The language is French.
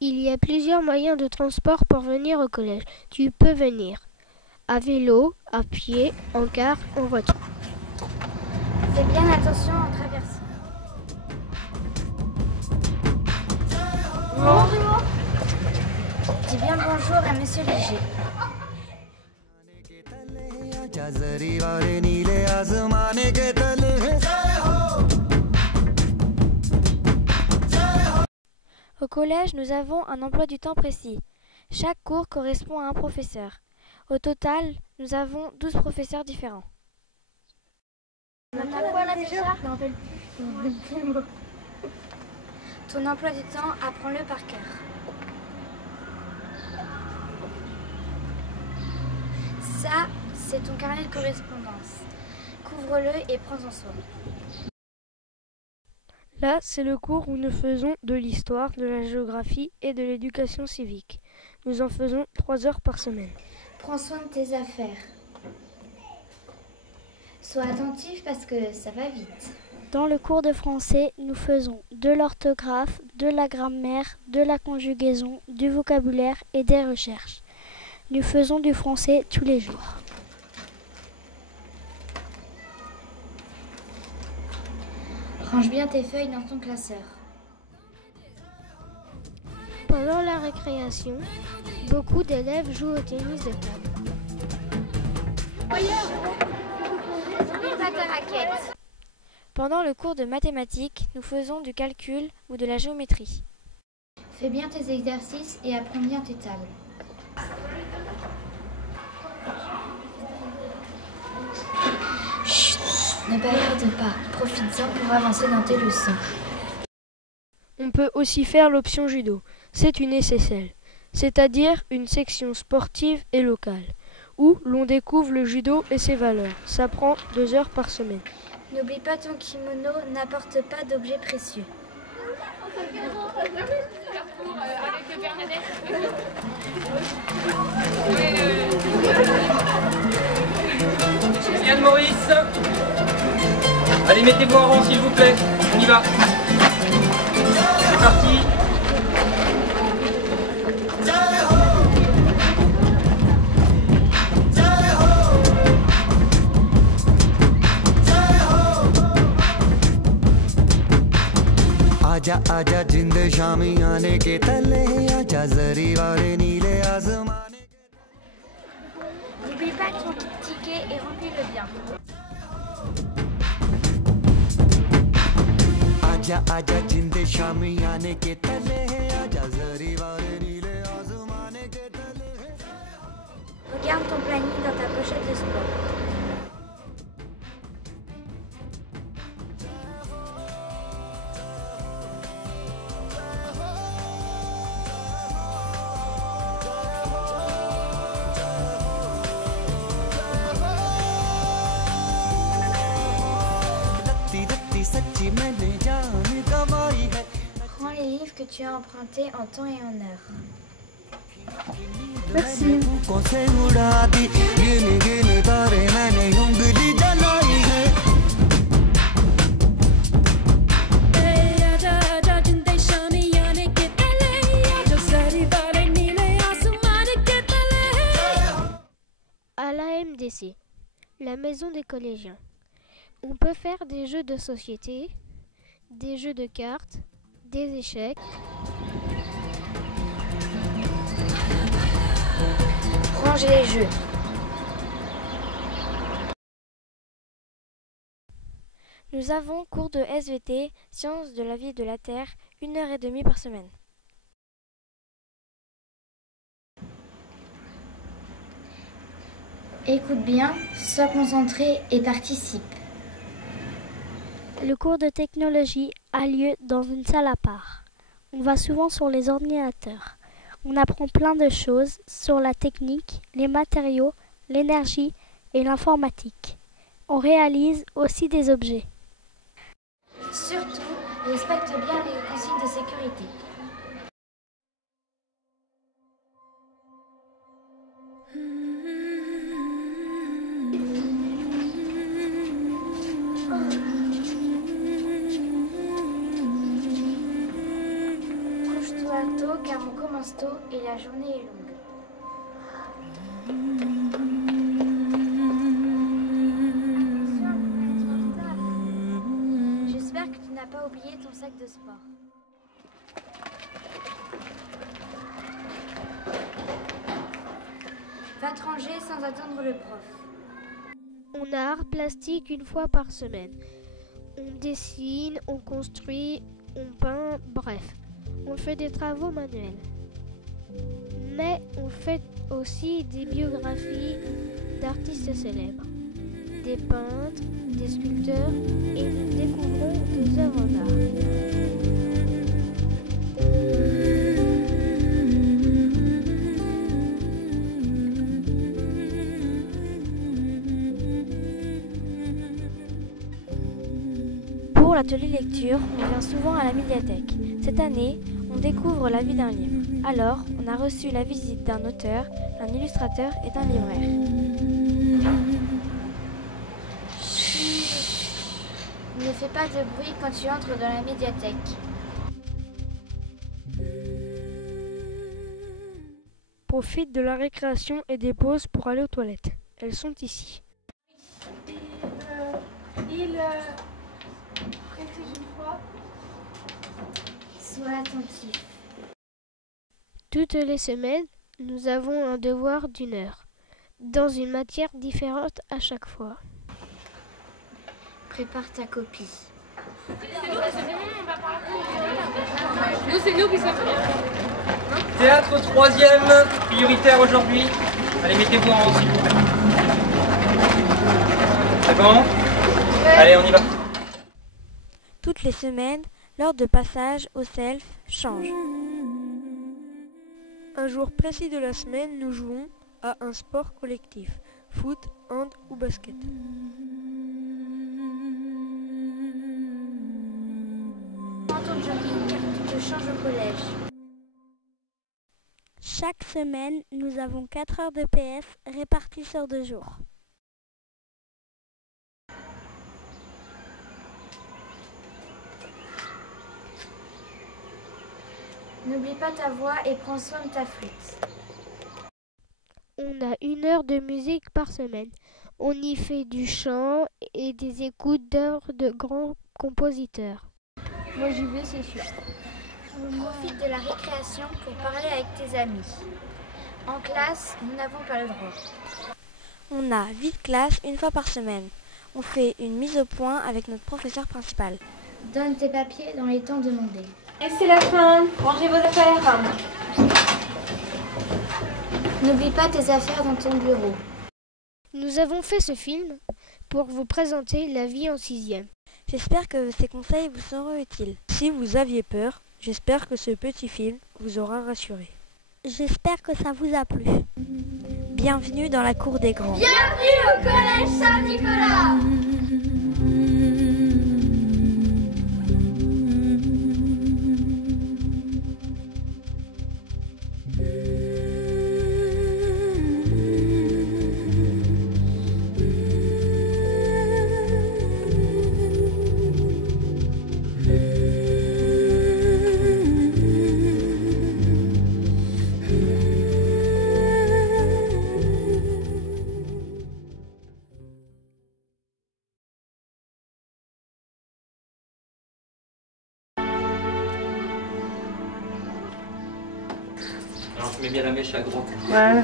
Il y a plusieurs moyens de transport pour venir au collège. Tu peux venir à vélo, à pied, en car, en voiture. Fais bien attention en traversant. Bonjour. Dis bien bonjour à Monsieur Léger. Au collège, nous avons un emploi du temps précis. Chaque cours correspond à un professeur. Au total, nous avons 12 professeurs différents. T'as quoi là déjà? Ton emploi du temps, apprends-le par cœur. Ça, c'est ton carnet de correspondance. Couvre-le et prends-en soin. Là, c'est le cours où nous faisons de l'histoire, de la géographie et de l'éducation civique. Nous en faisons 3 heures par semaine. Prends soin de tes affaires. Sois attentif parce que ça va vite. Dans le cours de français, nous faisons de l'orthographe, de la grammaire, de la conjugaison, du vocabulaire et des recherches. Nous faisons du français tous les jours. Range bien tes feuilles dans ton classeur. Pendant la récréation, beaucoup d'élèves jouent au tennis de table. N'oublie pas ta raquette. Pendant le cours de mathématiques, nous faisons du calcul ou de la géométrie. Fais bien tes exercices et apprends bien tes tables. Chut, ne bavarde pas. Profites-en pour avancer dans tes leçons. On peut aussi faire l'option judo. C'est une SSL, c'est-à-dire une section sportive et locale, où l'on découvre le judo et ses valeurs. Ça prend 2 heures par semaine. N'oublie pas ton kimono, n'apporte pas d'objets précieux. Yann Maurice. Allez, mettez-vous en rang s'il vous plaît. On y va. C'est parti. आजा आजा जिंद शामी आने के तले आजा जरी वाले नीले आसमाने. N'oublie pas ton ticket et remplis-le bien. आजा आजा जिंद शामी आने के तले आजा जरी वाले नीले आसमाने के तले. Regarde ton planning dans ta pochette de sport. Prends les livres que tu as empruntés en temps et en heure. Merci. À la MDC, la maison des collégiens, on peut faire des jeux de société, des jeux de cartes, des échecs. Range les jeux. Nous avons cours de SVT, sciences de la vie et de la Terre, 1h30 par semaine. Écoute bien, sois concentré et participe. Le cours de technologie a lieu dans une salle à part. On va souvent sur les ordinateurs. On apprend plein de choses sur la technique, les matériaux, l'énergie et l'informatique. On réalise aussi des objets. Surtout, respecte bien les consignes de sécurité. Couche-toi tôt car on commence tôt et la journée est longue. J'espère que tu n'as pas oublié ton sac de sport. Va te ranger sans attendre le prof. On a art plastique une fois par semaine. On dessine, on construit, on peint, bref, on fait des travaux manuels. Mais on fait aussi des biographies d'artistes célèbres, des peintres, des sculpteurs et nous découvrons des œuvres d'art. Pour l'atelier lecture, on vient souvent à la médiathèque. Cette année, on découvre la vie d'un livre. Alors, on a reçu la visite d'un auteur, d'un illustrateur et d'un libraire. Ne fais pas de bruit quand tu entres dans la médiathèque. Profite de la récréation et des pauses pour aller aux toilettes. Elles sont ici. Sois attentif. Toutes les semaines, nous avons un devoir d'1 heure, dans une matière différente à chaque fois. Prépare ta copie. Nous, c'est nous qui sommes. Théâtre 3e, prioritaire aujourd'hui. Allez, mettez-vous en rang, s'il vous plaît. C'est bon ? Allez, on y va. Toutes les semaines, l'heure de passage au self change. Un jour précis de la semaine, nous jouons à un sport collectif, foot, hand ou basket. Prends ton jogging, tu te changes au collège. Chaque semaine, nous avons 4 heures de PS réparties sur 2 jours. N'oublie pas ta voix et prends soin de ta flûte. On a 1 heure de musique par semaine. On y fait du chant et des écoutes d'œuvres de grands compositeurs. Moi j'y vais, c'est sûr. Profite de la récréation pour parler avec tes amis. En classe, nous n'avons pas le droit. On a vide classe une fois par semaine. On fait une mise au point avec notre professeur principal. Donne tes papiers dans les temps demandés. Et c'est la fin. Rangez vos affaires. N'oublie pas tes affaires dans ton bureau. Nous avons fait ce film pour vous présenter la vie en 6e. J'espère que ces conseils vous seront utiles. Si vous aviez peur, j'espère que ce petit film vous aura rassuré. J'espère que ça vous a plu. Bienvenue dans la cour des grands. Bienvenue au collège Saint-Nicolas. Alors, je mets bien la mèche à gros. Voilà.